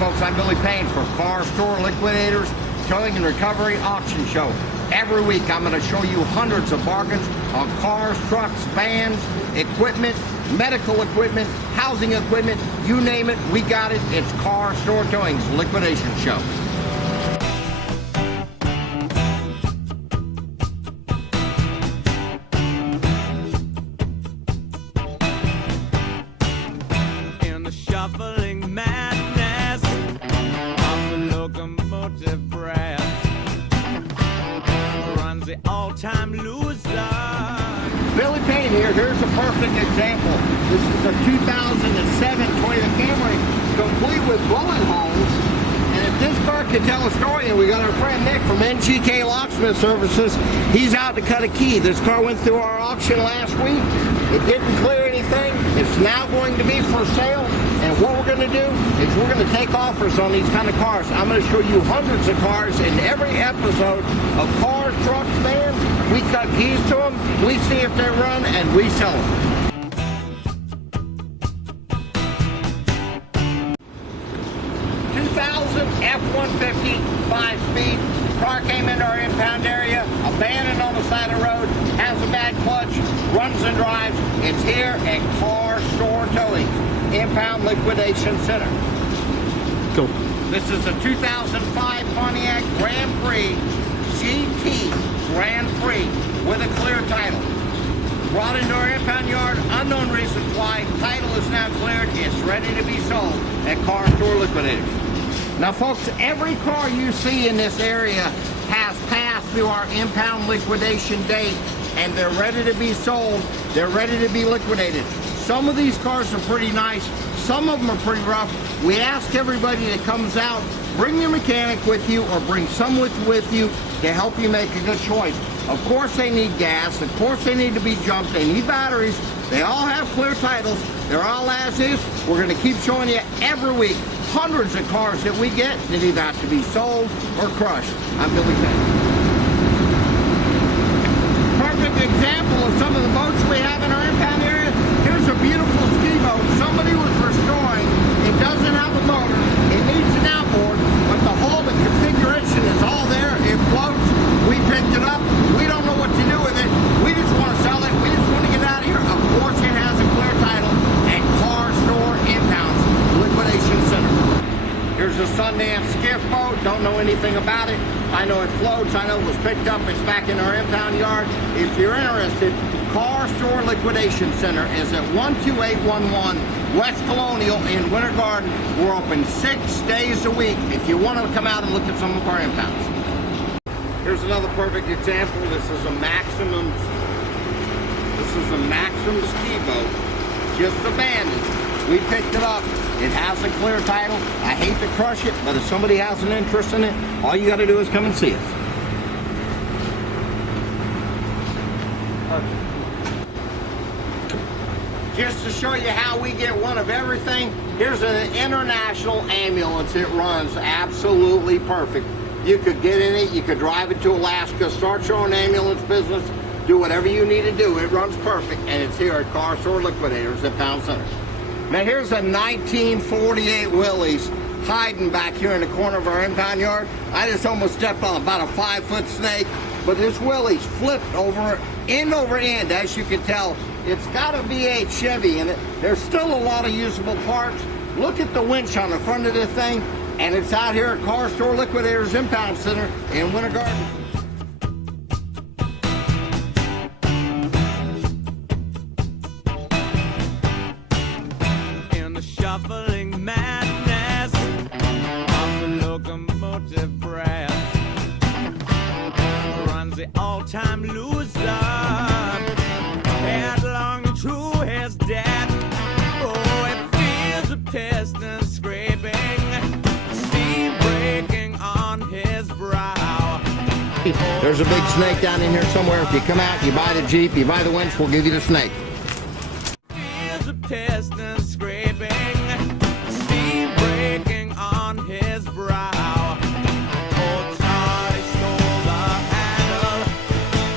folks, I'm Billy Payne for Car Store Liquidators Towing and Recovery Auction Show. Every week I'm going to show you hundreds of bargains on cars, trucks, vans, equipment, medical equipment, housing equipment, you name it, we got it. It's Car Store Towing's Liquidation Show. Shuffling madness of the locomotive breath runs the all-time loser. Billy Payne here. Here's a perfect example. This is a 2007 Toyota Camry, complete with bullet holes. And if this car could tell a story, and we got our friend Nick from NGK Locksmith Services, he's out to cut a key. This car went through our auction last week. It didn't clear anything. It's now going to be for sale. And what we're going to do is we're going to take offers on these kind of cars. I'm going to show you hundreds of cars in every episode of cars, trucks, vans. We cut keys to them, we see if they run, and we sell them. F-150, 5-speed. Car came into our impound area, abandoned on the side of the road, has a bad clutch, runs and drives. It's here at Car Store Towing, Impound Liquidation Center. Cool. This is a 2005 Pontiac Grand Prix GT Grand Prix with a clear title. Brought into our impound yard, unknown reason why. Title is now cleared. It's ready to be sold at Car Store Liquidators. Now folks, every car you see in this area has passed through our impound liquidation date, and they're ready to be sold. They're ready to be liquidated. Some of these cars are pretty nice. Some of them are pretty rough. We ask everybody that comes out, bring your mechanic with you or bring someone with you to help you make a good choice. Of course they need gas. Of course they need to be jumped. They need batteries. They all have clear titles. They're all as is. We're going to keep showing you every week hundreds of cars that we get that either have to be sold or crushed. I'm Billy Payne. Perfect example of some of the boats we have in our impound area. Here's a beautiful ski boat somebody was restoring. It doesn't have a motor. It needs an outboard, but the hull and configuration is all there. It floats. We picked it up. We don't know what to do with it. We just want to sell it. We just want to get out of here. Of course, it has a clear title at Car Store Impound's Liquidation Center. Here's a Sundance skiff boat. Don't know anything about it. I know it floats. I know it was picked up. It's back in our impound yard. If you're interested, Car Store Liquidation Center is at 12811 West Colonial in Winter Garden. We're open 6 days a week if you want to come out and look at some of our impounds. Here's another perfect example. This is a Maximum ski boat, just abandoned. We picked it up. It has a clear title. I hate to crush it, but if somebody has an interest in it, all you got to do is come and see us. Just to show you how we get one of everything, here's an international ambulance. It runs absolutely perfect. You could get in it, you could drive it to Alaska, start your own ambulance business, do whatever you need to do. It runs perfect, and it's here at Car Store Liquidators at Pound Center. Now here's a 1948 Willys hiding back here in the corner of our impound yard. I just almost stepped on about a 5-foot snake, but this Willys flipped over end over end, as you can tell. It's got a V8 Chevy in it. There's still a lot of usable parts. Look at the winch on the front of this thing, and it's out here at Car Store Liquidators Impound Center in Winter Garden. Shuffling madness of the locomotive breath runs the all-time loser, headlong to his death. Oh, it feels a piston scraping, steam breaking on his brow. There's a big snake down in here somewhere. If you come out, you buy the Jeep, you buy the winch, we'll give you the snake. Feels a piston scraping, steam breaking on his brow. Oh, Charlie stole the handle,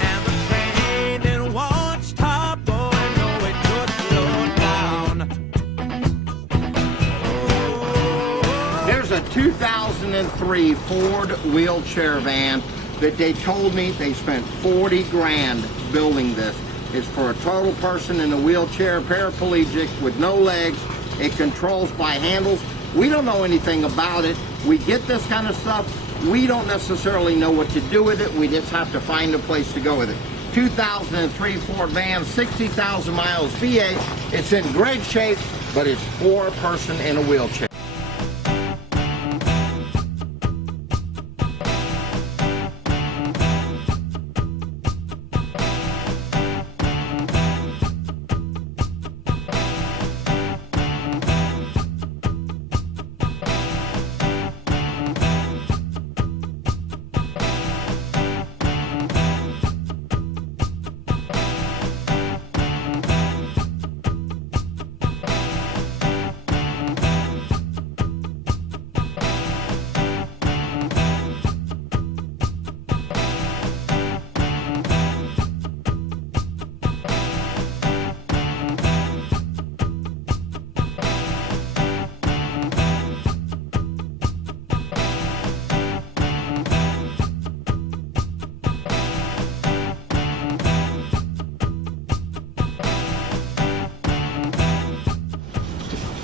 and the train didn't want to stop. Oh, no, it could slow down. There's a 2003 Ford wheelchair van that they told me they spent 40 grand building this. It's for a total person in a wheelchair, paraplegic with no legs. It controls by handles. We don't know anything about it. We get this kind of stuff. We don't necessarily know what to do with it. We just have to find a place to go with it. 2003 Ford van, 60,000 miles V8. It's in great shape, but it's for a person in a wheelchair.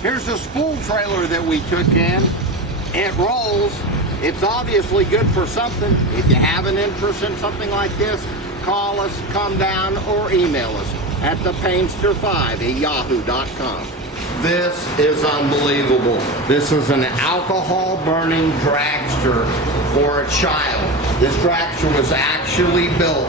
Here's a spool trailer that we took in. It rolls. It's obviously good for something. If you have an interest in something like this, call us, come down, or email us at thepayne5@yahoo.com. This is unbelievable. This is an alcohol-burning dragster for a child. This dragster was actually built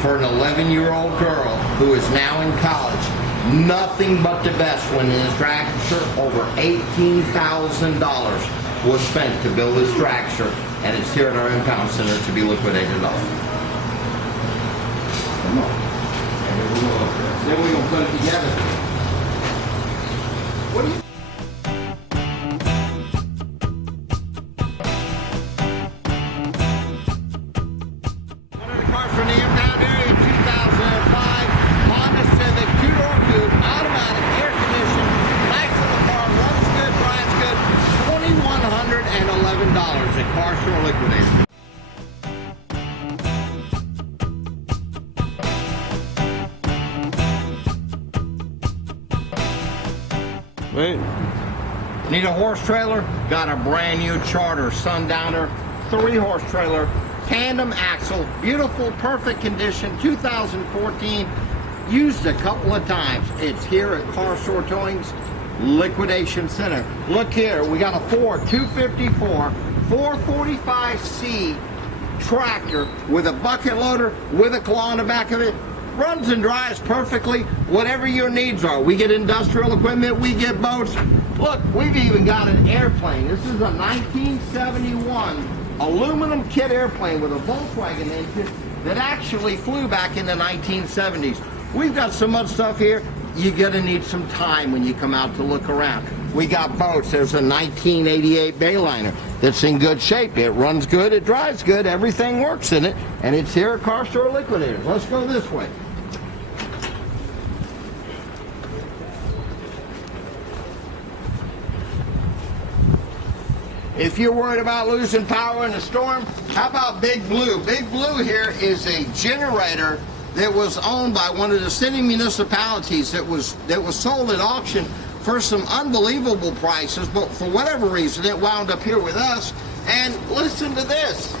for an 11-year-old girl who is now in college. Nothing but the best when this dragster. Over $18,000 was spent to build this dragster, and it's here at our impound center to be liquidated off. Come on. Then we're going to put it together. What do you... One of the cars from the impound area, 2005 Honda Civic, two-door coupe, automatic, air conditioned, nice little car, runs good, drives good, $2,111 at Car Store Liquidator. Wait. Need a horse trailer? Got a brand new Charter Sundowner 3-horse trailer, tandem axle, beautiful, perfect condition, 2014, used a couple of times. It's here at Car Store Towing's Liquidation Center. Look here, we got a Ford 254 445C tractor with a bucket loader with a claw on the back of it. Runs and drives perfectly, whatever your needs are. We get industrial equipment, we get boats. Look, we've even got an airplane. This is a 1971 aluminum kit airplane with a Volkswagen engine that actually flew back in the 1970s. We've got so much stuff here, you're gonna need some time when you come out to look around. We got boats. There's a 1988 Bayliner that's in good shape. It runs good, it drives good, everything works in it, and it's here at Car Store Liquidators. Let's go this way. If you're worried about losing power in a storm, how about Big Blue? Big Blue here is a generator that was owned by one of the city municipalities that was sold at auction for some unbelievable prices, but for whatever reason it wound up here with us. And listen to this.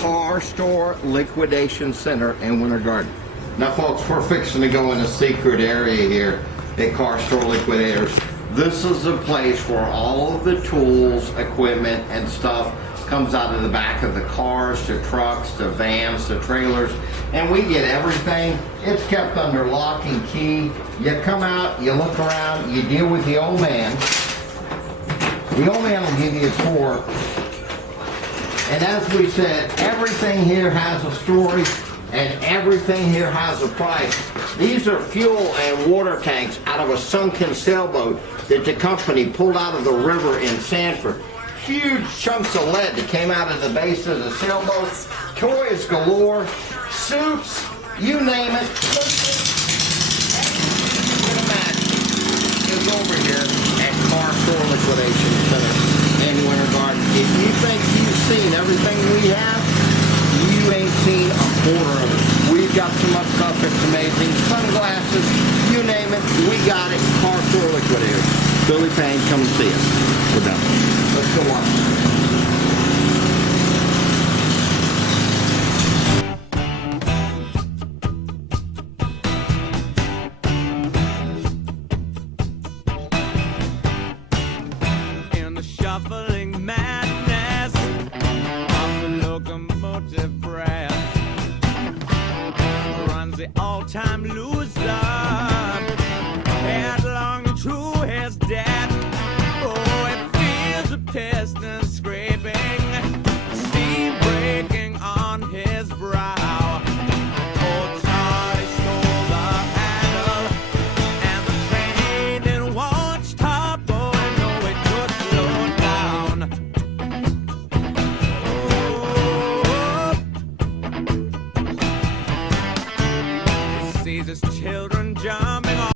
Car Store Liquidation Center in Winter Garden. Now folks, we're fixing to go in a secret area here at Car Store Liquidators. This is a place where all of the tools, equipment, and stuff comes out of the back of the cars, to trucks, to vans, to trailers, and we get everything. It's kept under lock and key. You come out, you look around, you deal with the old man. The old man will give you a tour. And as we said, everything here has a story and everything here has a price. These are fuel and water tanks out of a sunken sailboat that the company pulled out of the river in Sanford. huge chunks of lead that came out of the base of the sailboat. Toys galore, soups, you name it. Everything you can imagine is over here at Car Store Liquidation Center in Winter Garden. If you think you've seen everything we have, you ain't seen a quarter of it. We've got so much stuff that's amazing. Sunglasses, you name it, we got it. Car Store Liquidators. Billy Payne, come and see us. We're done. Let's go on. In the shuffle